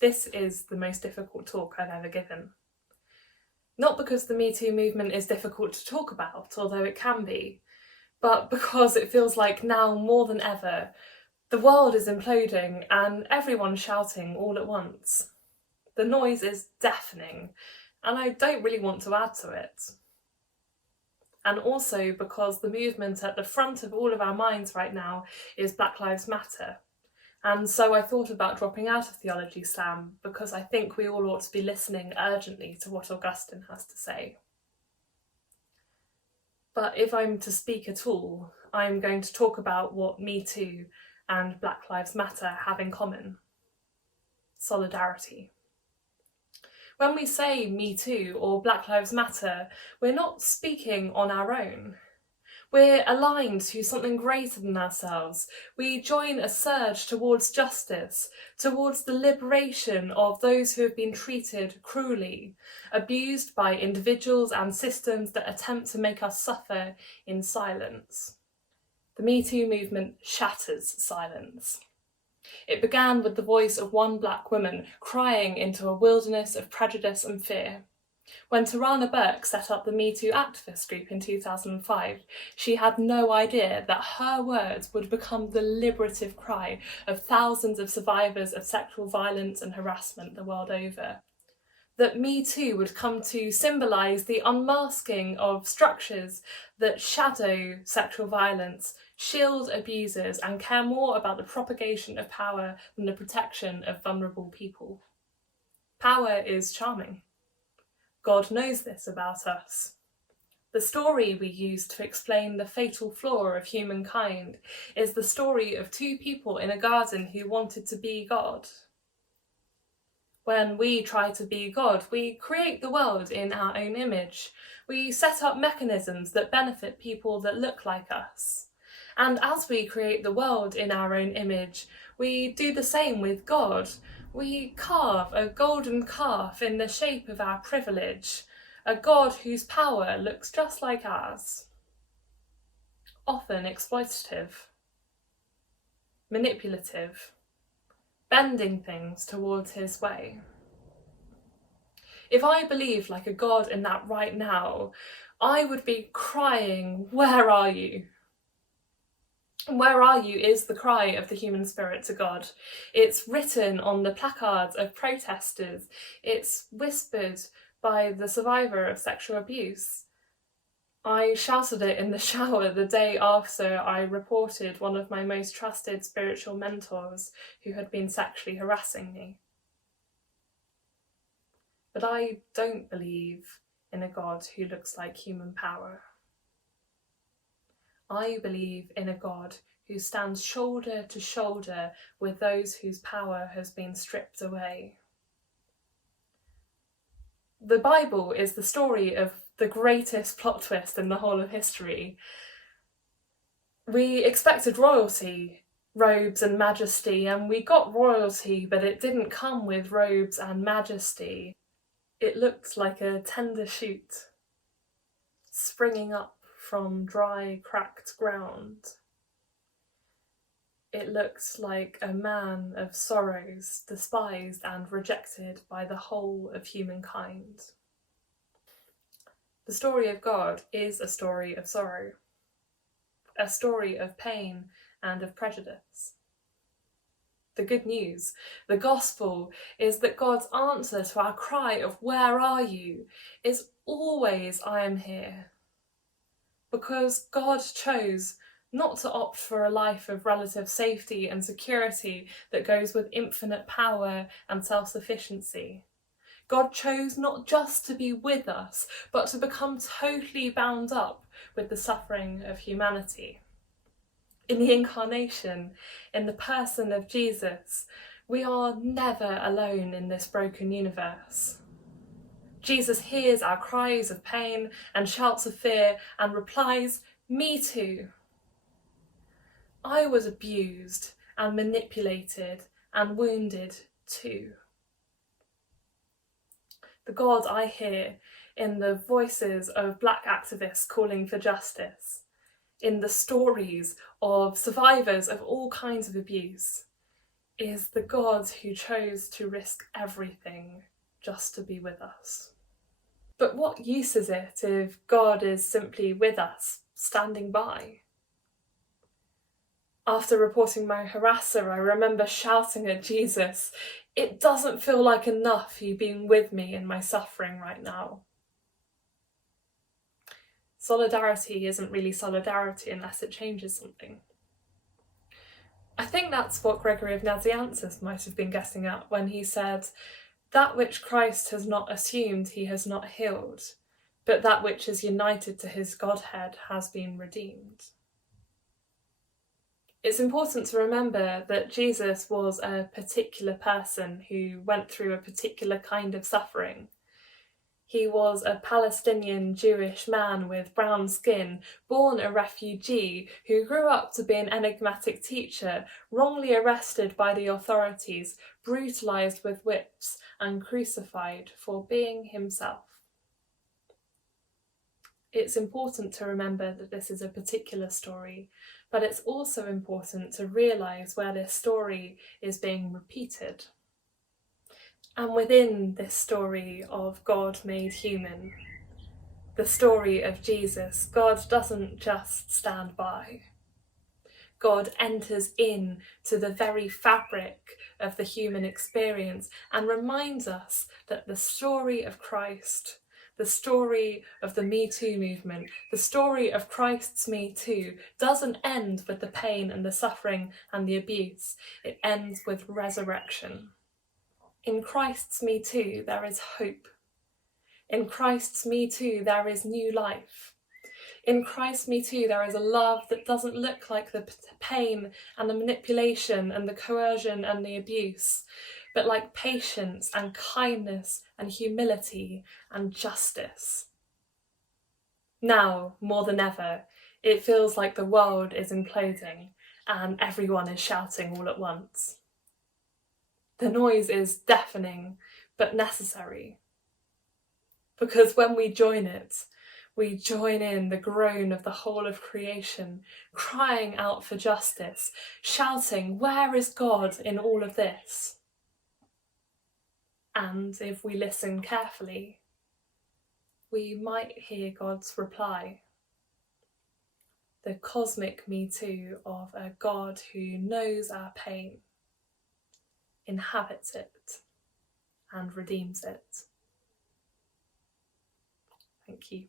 This is the most difficult talk I've ever given. Not because the Me Too movement is difficult to talk about, although it can be, but because it feels like now more than ever, the world is imploding and everyone's shouting all at once. The noise is deafening, and I don't really want to add to it. And also because the movement at the front of all of our minds right now is Black Lives Matter. And so I thought about dropping out of Theology Slam because I think we all ought to be listening urgently to what Augustine has to say. But if I'm to speak at all, I'm going to talk about what Me Too and Black Lives Matter have in common. Solidarity. When we say Me Too or Black Lives Matter, we're not speaking on our own. We're aligned to something greater than ourselves. We join a surge towards justice, towards the liberation of those who have been treated cruelly, abused by individuals and systems that attempt to make us suffer in silence. The Me Too movement shatters silence. It began with the voice of one black woman crying into a wilderness of prejudice and fear. When Tarana Burke set up the Me Too activist group in 2005, she had no idea that her words would become the liberative cry of thousands of survivors of sexual violence and harassment the world over. That Me Too would come to symbolise the unmasking of structures that shadow sexual violence, shield abusers, and care more about the propagation of power than the protection of vulnerable people. Power is charming. God knows this about us. The story we use to explain the fatal flaw of humankind is the story of two people in a garden who wanted to be God. When we try to be God, we create the world in our own image. We set up mechanisms that benefit people that look like us. And as we create the world in our own image, we do the same with God. We carve a golden calf in the shape of our privilege, a God whose power looks just like ours. Often exploitative, manipulative, bending things towards his way. If I believed like a God in that right now, I would be crying, "Where are you?" Where are you is the cry of the human spirit to God. It's written on the placards of protesters. It's whispered by the survivor of sexual abuse. I shouted it in the shower the day after I reported one of my most trusted spiritual mentors who had been sexually harassing me. But I don't believe in a God who looks like human power. I believe in a God who stands shoulder to shoulder with those whose power has been stripped away. The Bible is the story of the greatest plot twist in the whole of history. We expected royalty, robes and majesty, and we got royalty, but it didn't come with robes and majesty. It looked like a tender shoot, springing up from dry, cracked ground. It looked like a man of sorrows, despised and rejected by the whole of humankind. The story of God is a story of sorrow, a story of pain and of prejudice. The good news, the gospel, is that God's answer to our cry of "Where are you?" is always "I am here." Because God chose not to opt for a life of relative safety and security that goes with infinite power and self-sufficiency. God chose not just to be with us, but to become totally bound up with the suffering of humanity. In the Incarnation, in the person of Jesus, we are never alone in this broken universe. Jesus hears our cries of pain and shouts of fear and replies, "Me too." I was abused and manipulated and wounded too. The God I hear in the voices of Black activists calling for justice, in the stories of survivors of all kinds of abuse, is the God who chose to risk everything just to be with us. But what use is it if God is simply with us, standing by? After reporting my harasser, I remember shouting at Jesus, "It doesn't feel like enough you being with me in my suffering right now." Solidarity isn't really solidarity unless it changes something. I think that's what Gregory of Nazianzus might have been getting at when he said, "That which Christ has not assumed he has not healed, but that which is united to his Godhead has been redeemed." It's important to remember that Jesus was a particular person who went through a particular kind of suffering. He was a Palestinian Jewish man with brown skin, born a refugee, who grew up to be an enigmatic teacher, wrongly arrested by the authorities, brutalised with whips, and crucified for being himself. It's important to remember that this is a particular story, but it's also important to realise where this story is being repeated. And within this story of God made human, the story of Jesus, God doesn't just stand by. God enters in to the very fabric of the human experience and reminds us that the story of Christ, the story of the Me Too movement, the story of Christ's Me Too doesn't end with the pain and the suffering and the abuse. It ends with resurrection. In Christ's Me Too, there is hope. In Christ's Me Too, there is new life. In Christ's Me Too, there is a love that doesn't look like the pain and the manipulation and the coercion and the abuse, but like patience and kindness and humility and justice. Now, more than ever, it feels like the world is imploding and everyone is shouting all at once. The noise is deafening, but necessary. Because when we join it, we join in the groan of the whole of creation, crying out for justice, shouting, "Where is God in all of this?" And if we listen carefully, we might hear God's reply. The cosmic Me Too of a God who knows our pain, inhabits it, and redeems it. Thank you.